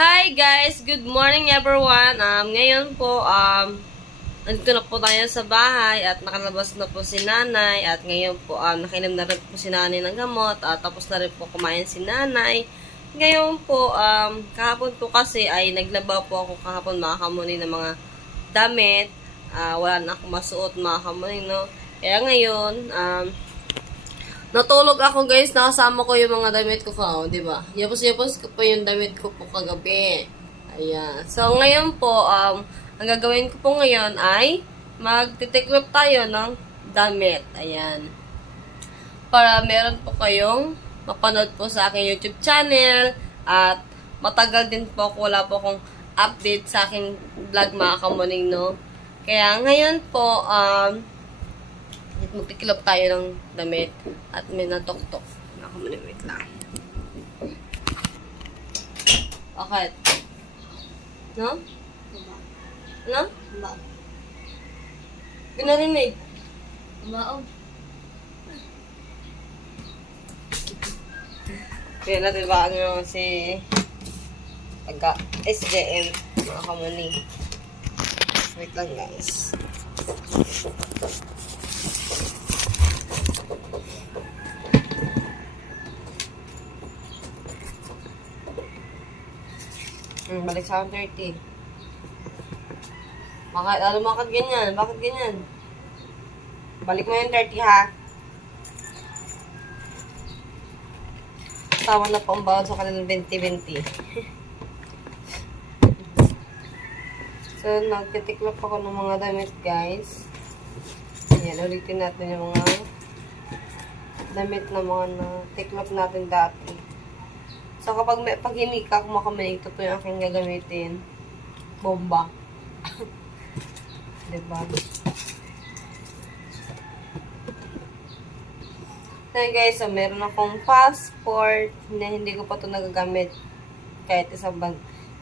Hi guys! Good morning everyone! Um, ngayon po, um, nandito na po tayo sa bahay at nakalabas na po si nanay at ngayon po, um, nakainom na rin po si nanay ng gamot at tapos na rin po kumain si nanay. Ngayon po, um, kahapon po kasi ay naglaba po ako kahapon mga kamuni ng mga damit. Ah, wala na akong masuot mga kamuni, no? Kaya ngayon, um, Natulog ako guys, nakasama ko yung mga damit ko pa, oh, di ba? Yapos-yapos ko po yung damit ko po kagabi. Ayan. So ngayon po, um, ang gagawin ko po ngayon ay magtitiklop tayo ng damit. Ayan. Para meron po kayong mapanood po sa aking YouTube channel at matagal din po ako, wala po akong update sa aking vlog mga kamuning, no? Kaya ngayon po, um, magkikilap tayo ng damit at may natok-tok. Ako muna, wait lang. Okay. No? Ano? Pinarinig. Mao. Kaya natin ba ano si taga SJM mga kamuni. Wait lang guys. Hmm, balik sa 130. Bakit? Ano bakit ganyan? Bakit ganyan? Balik mo yung 30 ha. Tama na po ang bawat sa kanilang 20-20. so, nagtitiklop ako ng mga damit, guys. Ayan, ulitin natin yung mga damit na mga na-tiklop natin dati. So, kapag may, pag hindi ka kumakamanig, ito po yung aking gagamitin. Bomba. diba? Then guys, so meron akong passport na hindi ko pa ito nagagamit kahit isang ban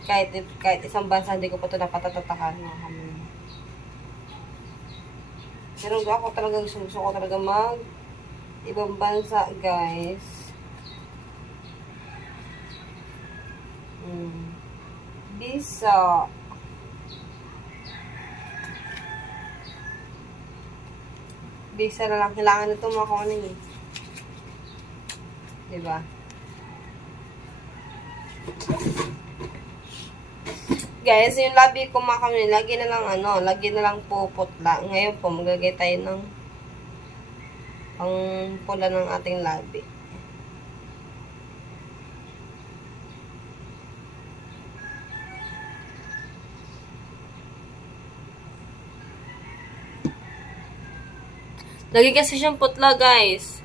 kahit kahit isang bansa hindi ko pa ito napatatatakan. Pero ako talaga gusto, gusto ko talaga mag ibang bansa guys. Hmm. Visa. Visa na lang. Kailangan nito mga kawanin eh. Diba? Guys, yung labi ko mga kawanin, lagi na lang ano, lagi na lang puputla. Ngayon po, magagay tayo ng pang pula ng ating labi. Lagi kasi siyang putla, guys.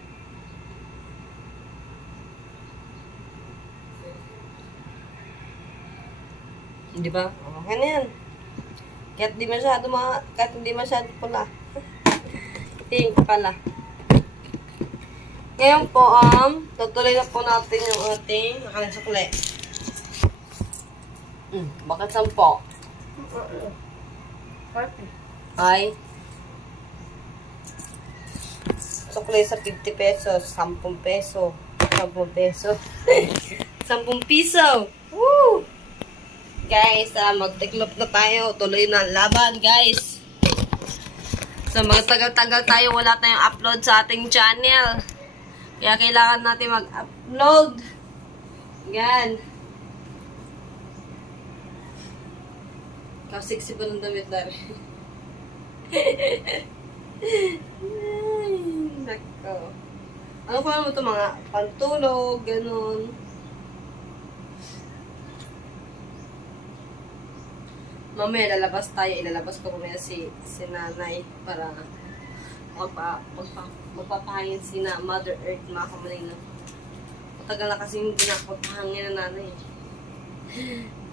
Di ba? Okay na yan. Kahit di masyado mga, kahit hindi masyado pula. Pink pala. Ngayon po, um, tutuloy na po natin yung ating nakalang sukle. Hmm, bakit sampo? Ay, sukle sa 50 pesos, 10 peso, 10 peso, 10 piso. Woo! Guys, ah, magtiklop na tayo. Tuloy na laban, guys. So, magtagal-tagal tayo. Wala tayong upload sa ating channel. Kaya kailangan natin mag-upload. Yan. Kasiksi pa ng damit na. Ay, nako. Ano pa naman ito mga pantulog, ganun. Mamaya lalabas tayo, ilalabas ko mamaya si, si nanay para magpa, magpa, magpapahayin si na Mother Earth mga kamaling na. Matagal na kasi hindi na nanay.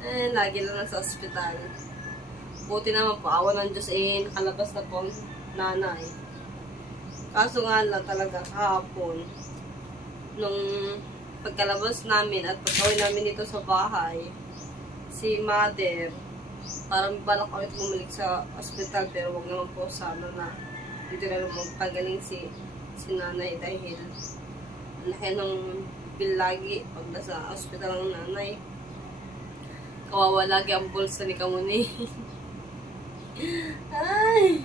Eh, lagi lang sa ospital. Buti naman po, awa ng Diyos eh, nakalabas na po ang nanay. Kaso nga lang talaga kahapon, nung pagkalabas namin at pagkawin namin dito sa bahay, si mother, parang balak ulit bumalik sa ospital pero wag naman po sana na dito na lang magpagaling si, si nanay dahil laki ng bill lagi pag nasa ospital ang nanay. Kawawa lagi ang bulsa ni Kamuni. Ay!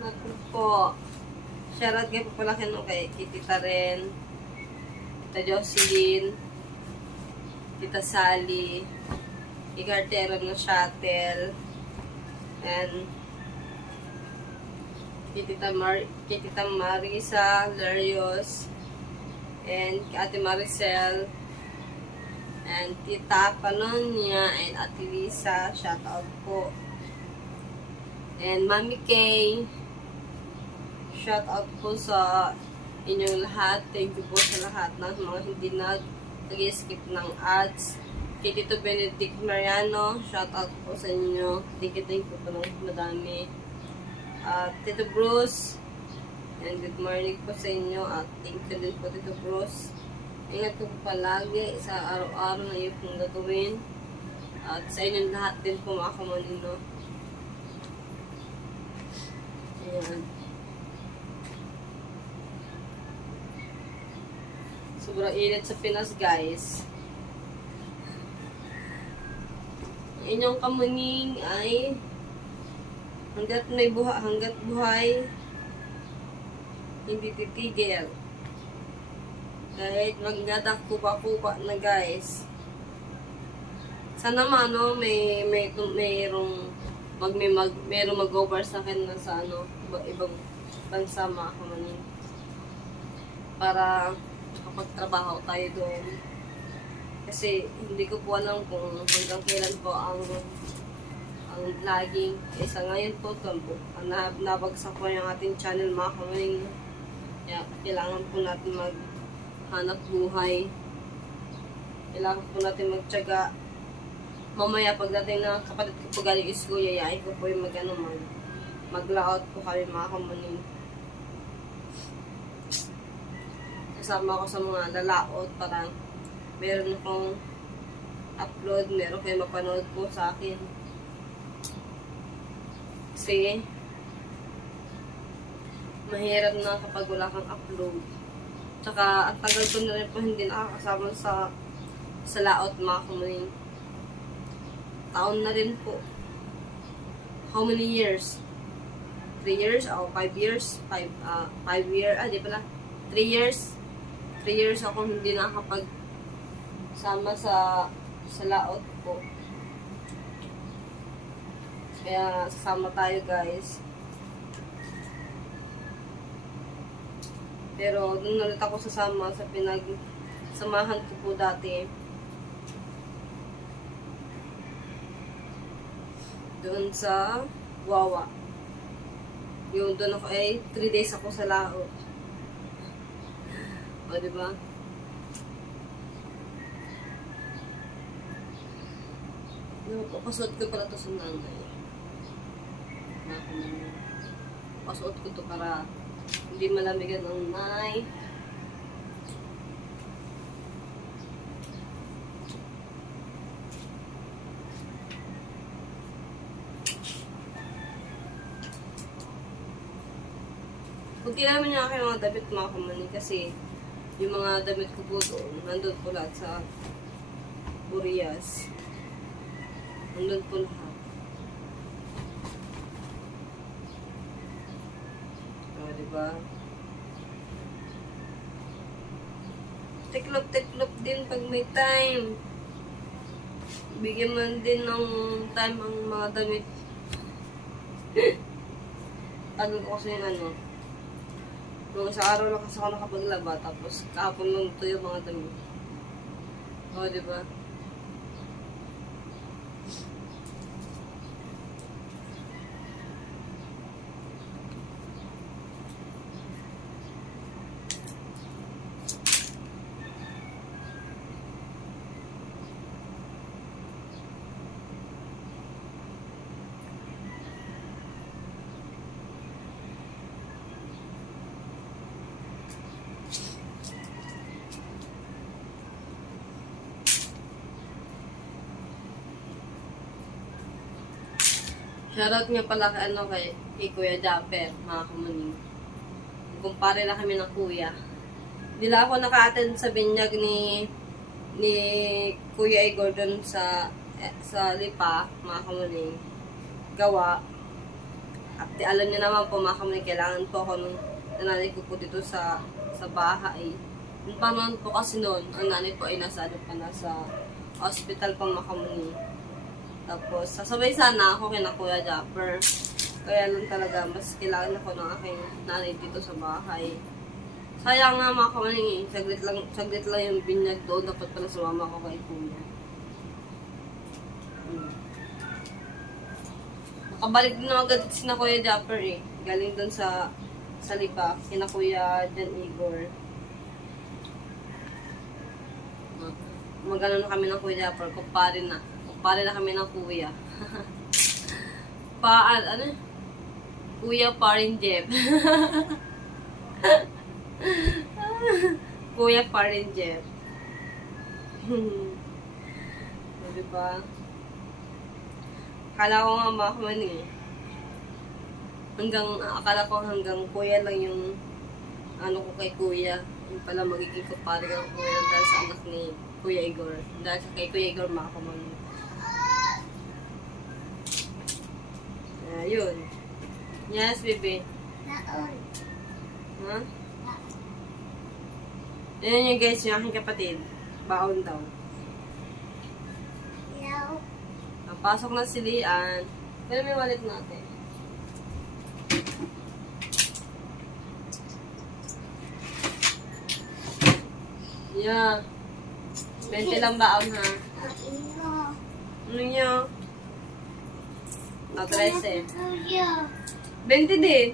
Naku po. Shoutout kayo po pala kay, kay kay Tita Ren, Tita Jocelyn, Tita Sally, kay Cartero ng Shuttle, and kay Tita, Mar kay Tita Marisa Larios, and Ate Maricel, and Tita Panonia, and Ate Lisa, shoutout po. And Mami Kay, shout out po sa inyong lahat. Thank you po sa lahat ng mga hindi nag skip ng ads. Kay Tito Benedict Mariano, shout out po sa inyo. Thank you, thank you po ng madami. At Tito Bruce, and good morning po sa inyo. At thank you din po Tito Bruce. Ingat po palagi sa araw-araw na iyo pong gagawin. At sa inyong lahat din po mga kamanino. Ayan. Sobrang init sa Pinas, guys. Ang inyong kamuning ay hanggat may buha, hanggat buhay, hindi titigil. Kahit magdadak kuba-kuba na, guys. Sana naman, no, may, may, mayroong mag may mag merong mag-over sa akin na sa ano iba, ibang bansa mga kamanin para makapagtrabaho tayo doon kasi hindi ko po alam kung hanggang kailan po ang ang vlogging kaysa ngayon po tampo na, nabagsak po yung ating channel mga kamanin kaya kailangan po natin maghanap buhay kailangan po natin magtyaga mamaya pagdating ng kapatid ko po galing school, yayain ko po yung mag ano man. Mag-layout po kami mga kamuning. Kasama ko sa mga lalaot para meron akong upload, meron kayo mapanood po sa akin. Kasi mahirap na kapag wala kang upload. Tsaka, ang tagal ko na rin po hindi nakakasama sa sa layout mga kamuning taon na rin po. How many years? 3 years o 5 years? 5 uh, five year, ah, di pala. 3 years. 3 years ako hindi nakakapag sama sa sa laot ko. Kaya sasama tayo guys. Pero nung nalit ako sasama sa pinag samahan ko po dati, doon sa Wawa. Yung doon ako, eh, 3 days ako sa Lao. O, diba? Papasuot ko pala to sa nanay. Pasuot ko to para hindi malamigan ang nanay. Kunti naman yung aking mga damit mga kamani kasi yung mga damit ko po doon, nandun po lahat sa Burias. Nandun po lahat. O, diba? Tiklop-tiklop din pag may time. Bigyan man din ng time ang mga damit. ano ko kasi yung ano, Nung isang araw lang kasi ako nakapaglaba, tapos kahapon lang ito yung mga dami. Oo, di Shoutout nga pala kay, ano, kay, kay Kuya Dapper, mga kamuning. Kumpare na kami ng kuya. Hindi lang ako naka-attend sa binyag ni ni Kuya Igor dun sa eh, sa lipa, mga kamuning, gawa. At alam niyo naman po mga kamuning, kailangan po ako nung nanay ko po dito sa sa bahay. Yung panahon po kasi noon, ang nanay po ay nasa ano pa, nasa hospital pa mga kamuning. Tapos, sasabay sana ako kina Kuya Japper. Kaya lang talaga, mas kailangan ako ng aking nanay dito sa bahay. Sayang nga mga kamaling eh. Saglit lang, saglit lang yung binyag doon. Dapat pala sumama ko kay Kuya. Hmm. Nakabalik din naman agad si na Kuya Japper eh. Galing doon sa sa lipa, kina Kuya Jan Igor. Mag- Magano na kami ng Kuya Japper. Kumpare na. Kumpare na kami ng Kuya. pa, ano? Kuya Parin Jeff. Kuya pa rin, Jeff. o, diba? Akala ko nga makaman eh. Hanggang, akala ko hanggang kuya lang yung ano ko kay kuya. Yung pala magiging kapatid ng kuya dahil sa anak ni Kuya Igor. Dahil sa kay Kuya Igor makaman. Ayun. Yes, baby. Naon. Ha? Yan yung guys, yung aking kapatid. Baon daw. Yaw. Napasok na si Lian. Pero may wallet natin. Yeah. 20 lang baon ha. Ano niya? Ah, 13. 20 din.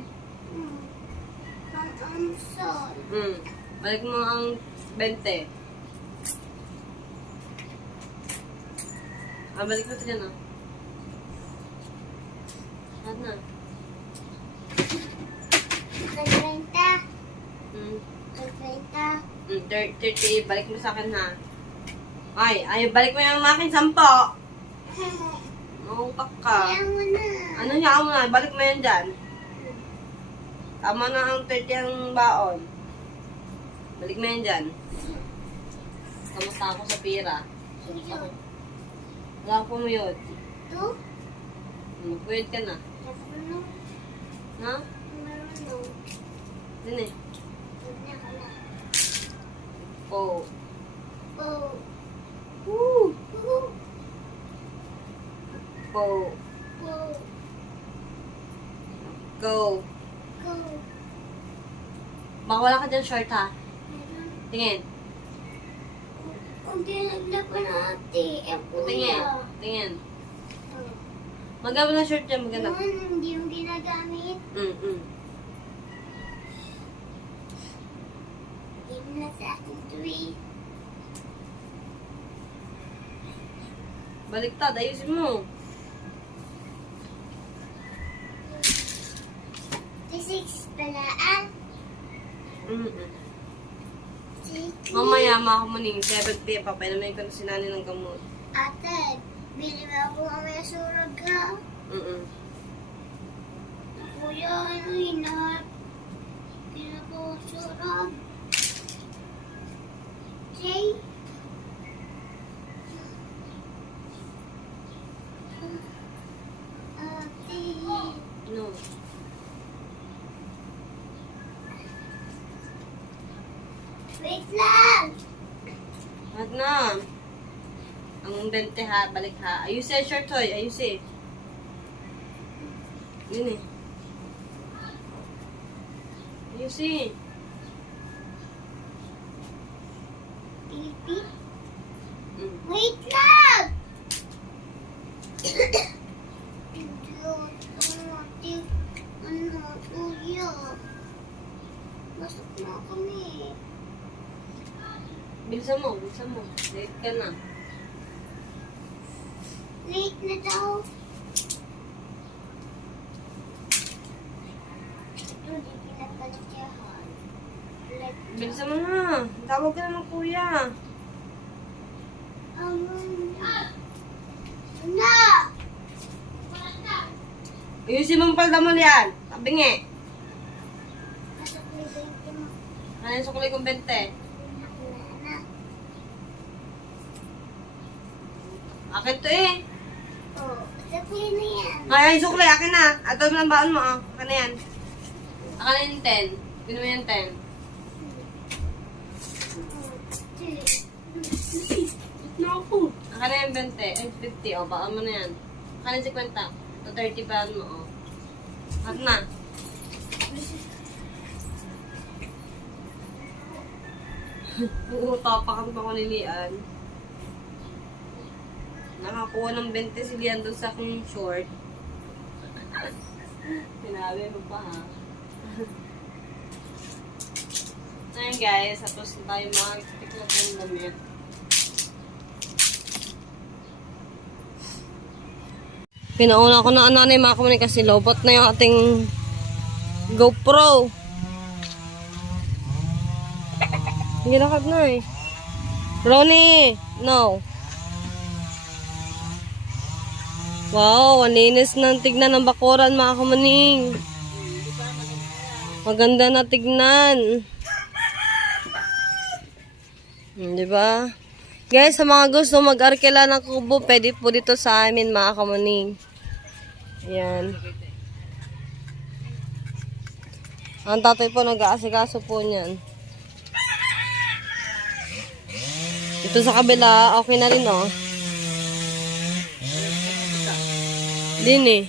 Hmm. Balik mo ang 20. Ah, balik mo ito dyan, ah. Lahat na. Hmm. Hmm, 30. Balik mo sa akin, ha? Ay, ay, balik mo yung makin 10. Mangungkak ka. Ayaw mo na. Ano niya mo na? Balik mo yan dyan. Tama na ang 30 ang baon. Balik mo yan dyan. Kamusta ako sa pira? Kamusta ko? Wala ko mo yun. Ito? Magpuyod ka na. Ha? Dun eh. Oh. Oh. Woo! Oh. Oh. Go. Go. Baka wala ka dyan short ha. Tingin. Kung tinaglaban natin, eh Tingin. kuya. Tingin. Oh. Maganda na short dyan, maganda. Yun, hindi yung ginagamit. Mm-mm. Game na sa akin, three. Baliktad, ayusin mo. Six pala, ah. Mm-mm. Mamaya, mga kumuning, 7 p.m. Papainumin ko na si nani ng gamot. Ate, bili mo ako ang may surag ka. Mm-mm. Kuya, ano hinahap? Ginagawa surag. Jay? Ate. No. Wait lang! At na. Ang 20 ha, balik ha. Ayusin, short toy, ayusin. Yun eh. Ayusin. Pipi? Mm. Wait lang! Idiot. Ano, ate? Ano, kuya? Masok na kami. Bilisan mo, bilisan mo. Late ka na. Late na daw. Ito, di pinagpalityahan. Late na. Bilisan mo na. Tawag ka na ng kuya. Um, na! Ayusin mo ang palda mo yan. Yung mo. Ano yung sukulay kong 20? Wala na. Akin to eh. Oh, sabihin na yan. Ay, ay, sukli, akin na. Ato mo lang baon mo, oh. Akin na yan. Akin na yung 10. Bino mo yung 10. Akin na yung 20. Ay, 50, oh. Baon mo na yan. Akin na yung 50. To 30 baon mo, oh. Akin na. Uutapakan pa ko ni Lian. Nakakuha ng 20 si Lian doon sa aking short. Sinabi mo pa ha. Ayun guys, tapos na tayo makakitiklop ng damit. Pinauna ko na na yung mga kumanin kasi lobot na yung ating GoPro. Ginakad na eh. Ronnie! No. Wow, ang linis ng tignan ng bakuran mga kamaning. Maganda na tignan. Hmm, Di ba? Guys, sa mga gusto mag-arkela ng kubo, pwede po dito sa amin mga kamaning. Ayan. Ang tatay po nag-aasikaso po niyan. Ito sa kabila, okay na rin oh. Din eh.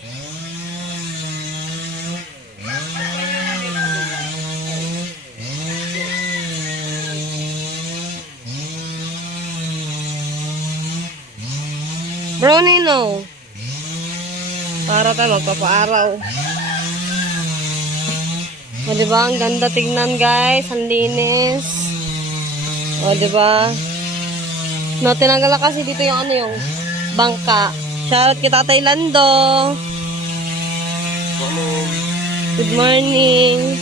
Brownie no. Para tayo magpapaaraw. O, diba? Ang ganda tignan, guys. Ang linis. O, diba? No, tinanggal na kasi dito yung ano yung bangka. Shoutout kay Tatay Lando. Good morning.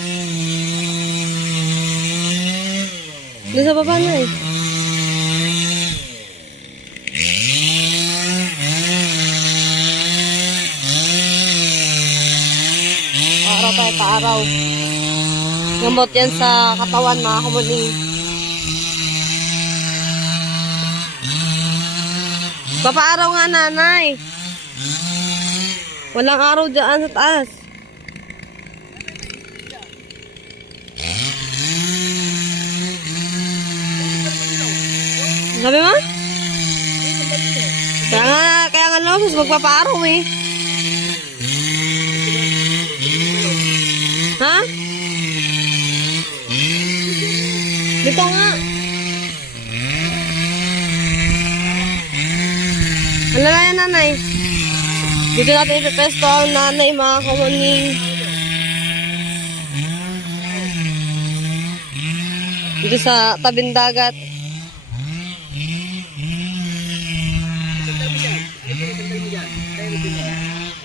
Doon sa baba na eh. Araw tayo paaraw. Gamot yan sa katawan mga kumuling. Papaaraw nga nanay. Walang araw dyan sa taas. Sabi mo? Kaya nga, kaya nga lang, magpapaaraw eh. Ha? Dito nga. Na yan, nanay? Dito natin ipipesto ang nanay, mga kamaning. Dito sa tabing dagat.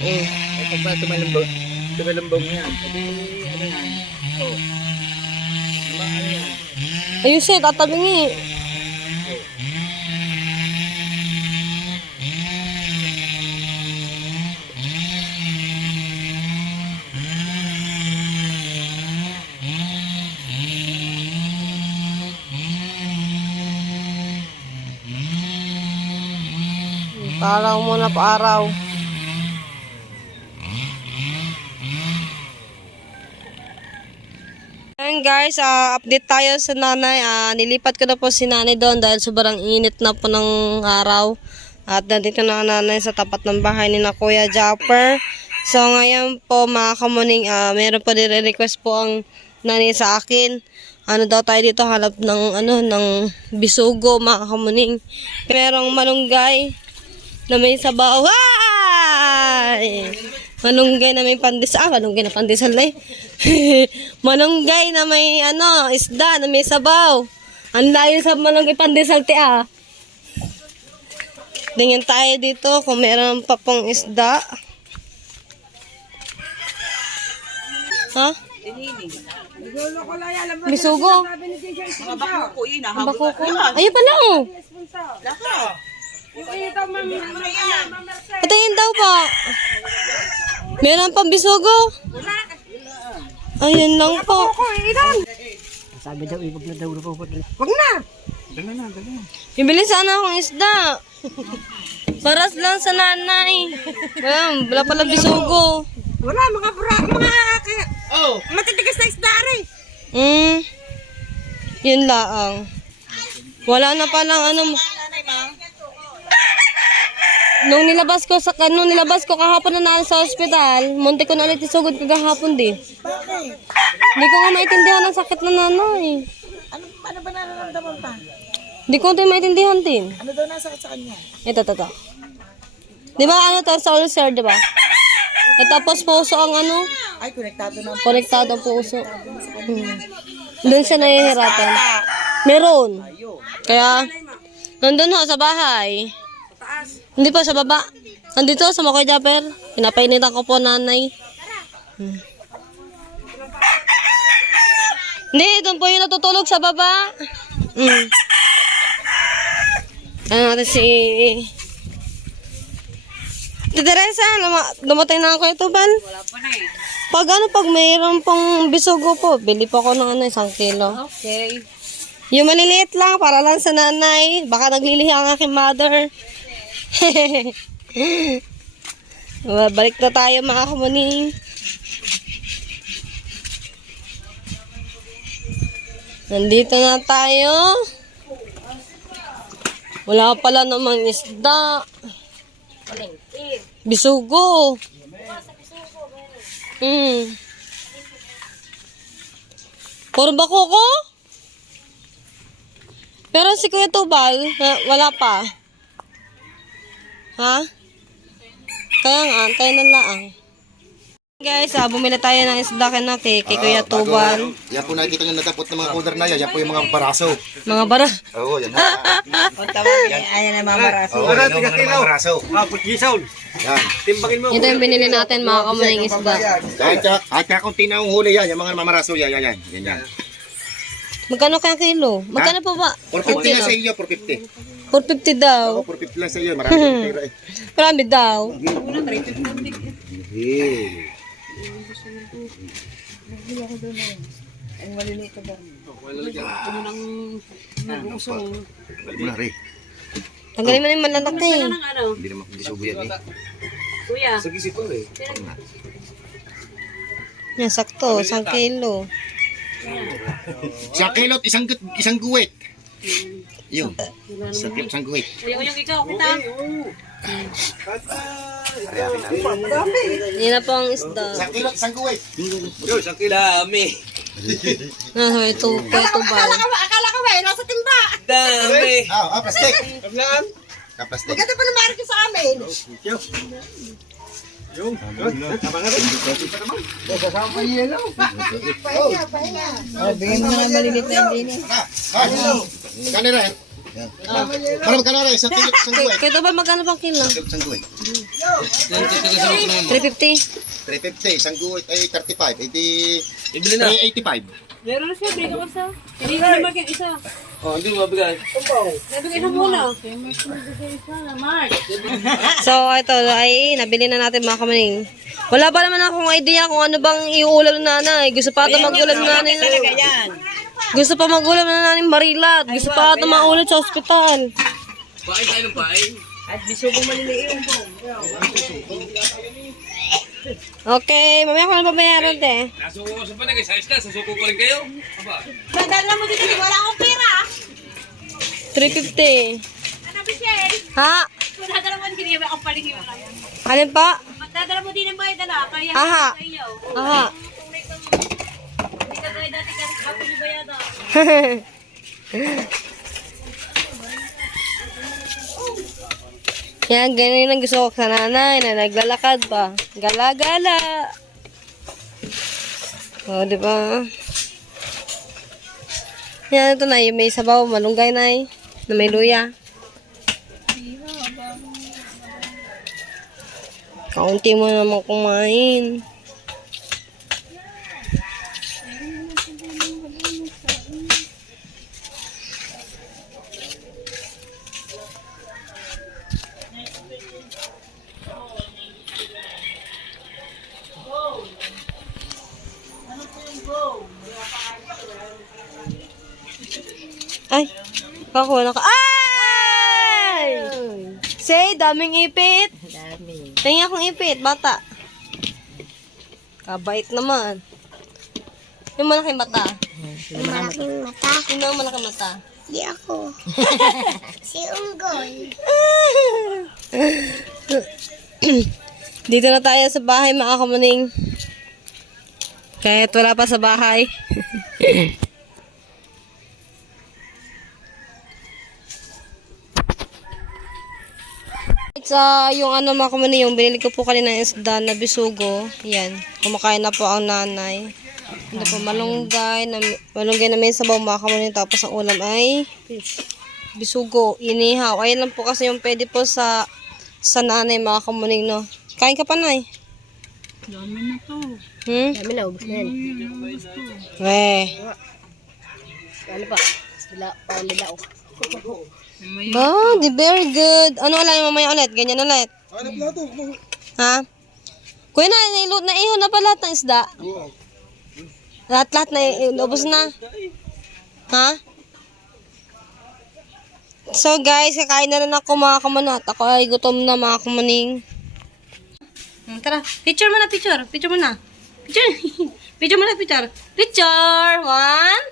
Eh. Pag ba tumalambog, tumalambog yan. Ano yan? Oh. Ano yan? Ayun siya, tatabingi. Paraw muna pa araw. Ayun guys, ah, update tayo sa nanay. Ah, nilipat ko na po si nanay doon dahil sobrang init na po ng araw. At nandito na nanay sa tapat ng bahay ni na Kuya Japper. So ngayon po mga kamuning, ah, meron po dire-request po ang nanay sa akin. Ano daw tayo dito halap ng ano ng bisugo mga kamuning. Merong malunggay na may sabaw. Ay! Malunggay na may pandesal. Ah, malunggay na pandesal na eh. malunggay na may ano, isda na may sabaw. Ang layo sa malunggay pandesal ti ah. Tingnan tayo dito kung meron pa pong isda. Ha? Bisugo. Bako yun, ah. Bakuko. Ayun pala oh. Ito yun daw po. Meron pang bisugo. Ayun lang po. Sabi daw, ibag na daw na po. Wag na. Dala na, dala na. Bibili sana akong isda. Paras lang sa nanay. Wala, wala pala bisugo. Wala, mga bra, mga kaya, Oh! matitigas na isda rin. Hmm. Yun laang. Wala na palang ano. Nung nilabas ko sa nung nilabas ko kahapon na naan sa ospital, munti ko na ulit isugod kagahapon di. Bakit? Hindi ko nga maintindihan ang sakit na nanay. Ano, ano ba nararamdaman pa? Hindi ko din maintindihan din. Ano daw nasakit sa kanya? Ito, ito, ito. Di ba ano to, sa ulcer, di ba? At tapos puso ang ano, Ay, konektado na. konektado ang puso. Hmm. Doon siya nahihirapan. Meron. Kaya, nandun ho sa bahay. Hindi pa sa baba. Nandito sa Makoy Japper. Pinapainitan ko po nanay. Hmm. Hindi, doon po yung natutulog sa baba. Hmm. Ano natin si... Tita Teresa, dumating na ako ito, Ban? Wala pa na eh. Pag ano, pag mayroon pong bisugo po, bili po ako ng ano, isang kilo. Okay. Yung maliliit lang, para lang sa nanay. Baka naglilihi ang aking mother. Balik na tayo mga kumuning. Nandito na tayo. Wala pala namang isda. Bisugo. Hmm. Puro ba ko? Pero si Kuya Tubal, wala pa. Ha? Kaya nga, tayo na lang. Guys, ah, bumili tayo ng isda kay, kay, kay Kuya Tubal. Yan po nakikita nyo natapot ng mga order na yan. Yan po yung mga baraso. Mga bara. Oo, yan. ha. Ayan na mga maraso. Oo, yan ang mga mga baraso. Ah, putjisaw! Yan. Timbangin mo! Ito yung binili natin mga kamuning isda. Kahit ka, kahit ka kung tinawang huli yan, yung mga mamaraso yan, yan, yan. Yan, yan. Magkano kaya kilo? Magkano pa ba? Ang 450 kilo? lang sa iyo, 450. 450 daw. Oo, 450 lang sa iyo. Marami kang pera eh. Marami daw. Eh. Ang maliliit na Balik mo na, Ray. Tanggalin mo na yung malalaki. Hindi naman hindi subo yan eh. Sige si Pare. Yan, sakto. Isang kilo. Sa kilot, isang, isang guwit. Yun. Sa kilot, isang guwit. Yan na po ang isda. Sa kilot, isang guwit. Yo, isang kilami! Ah, ito, Kuya Tubal. Akala ko ba, nasa timba. Dami! Ah, ah, plastic. Kablaan! Ah, plastic. Ganda pa naman sa amin. Yung, tama nga rin. Pahinga, pahinga. Oh, bigyan mo na ng maliliit na din eh. Magkano rin? Para magkano rin? Isang kilot, isang Tubal, magkano pang kilo? Isang guwit. 350. 350, isang ay 35, ay di Ibili na! 385. Meron na siya, bigyan ko sa. Hindi ko naman yung isa. Oh, hindi mo mabigay. Nabigay na muna. Isa na, Mark. So, ito ay nabili na natin mga kamaning. Wala pa naman akong idea kung ano bang iulam na nanay. Gusto pa ata magulam na nanay. Yan. Gusto pa magulam na nanay marilat. Gusto pa ata maulit sa ospital. Pain tayo ng pain. At bisugong maliliit yung po. Okay, mamaya ko na babayaran te. Nasuko ko sa panagay, sa isla, sasuko ko rin kayo. Aba, Dadala mo dito, wala akong pera. 350. Ano ba siya eh? Ha? Kung nadala mo, hindi ba ang paling yung kaya. Alin pa? Magdadala mo din ng bayad dala, kaya Aha. sa iyo. Aha. Hindi ka dati ka, kapag yung bayad ah. Yan, ganyan ang gusto ko sa nanay na naglalakad pa. Gala-gala. O, di ba? Yan, ito na. Yung may sabaw, malunggay na eh. Na may luya. Kaunti mo naman kumain. Ay! Kakuha na ka. Ay! Say daming ipit. Dami. Tingnan akong ipit, bata. Kabait naman. Yung malaking mata. Yung malaking mata. Sino ang malaking mata? Di ako. si Unggoy. Dito na tayo sa bahay, mga kamuning. Kahit wala pa sa bahay. Sa yung ano mga kamuning, yung binili ko po kanina ng isda na bisugo. Yan. Kumakain na po ang nanay. Ano po, malunggay. Na, malunggay na may sabaw mga. Tapos ang ulam ay bisugo, inihaw. Ayan lang po kasi yung pwede po sa sa nanay mga kamuning, no? Kain ka pa, nay. Dami na to. Hmm? Dami na, ubos na yan. Eh. Ano pa? Wala, wala daw. Ba, di very good. Ano ulit mamaya ulit? Ganyan ulit. Ha? Kuya na, nailot na iho na pa lahat ng isda. Lahat-lahat na ilubos na. Ha? So guys, kakain na rin ako mga kamanat. Ako ay gutom na mga kamaning. Hmm, Tara, picture mo na, picture. Picture mo na. Picture. picture mo na, picture. Picture. One.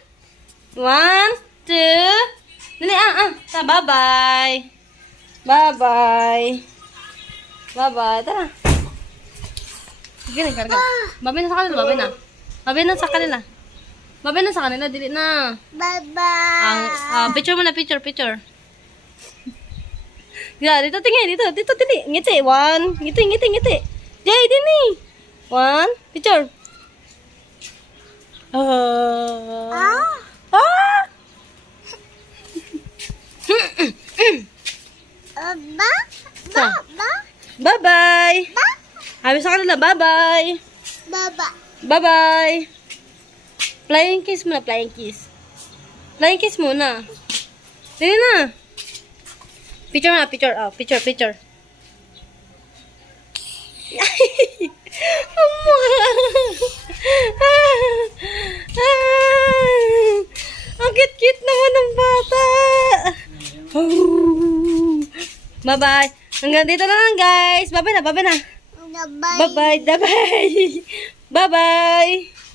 One, two. Dali, ah, ah. Ta, bye-bye. Bye-bye. Bye-bye. Tara. Sige na, karga. Babay na sa kanila, babay na. Babay na sa kanila. Babay na sa kanila, dili na. Bye-bye. Ang, ah, picture mo na, picture, picture. Yeah, dito tingin, dito, dito, dili. Ngiti, one. Ngiti, ngiti, ngiti. Jay, dini. One, picture. Ah. Ah. Aba? Sa. Ba? Bye-bye. Sabi sa kanila, bye-bye. Baba. Bye-bye. Flying kiss muna, flying kiss. Flying kiss muna. Dili na. Picture na, picture. Oh, picture, picture. Amo. Ang cute-cute naman ng bata. Bye-bye. Hanggang dito na lang, guys. Bye-bye na, bye-bye na. Bye-bye. Bye-bye. Bye-bye.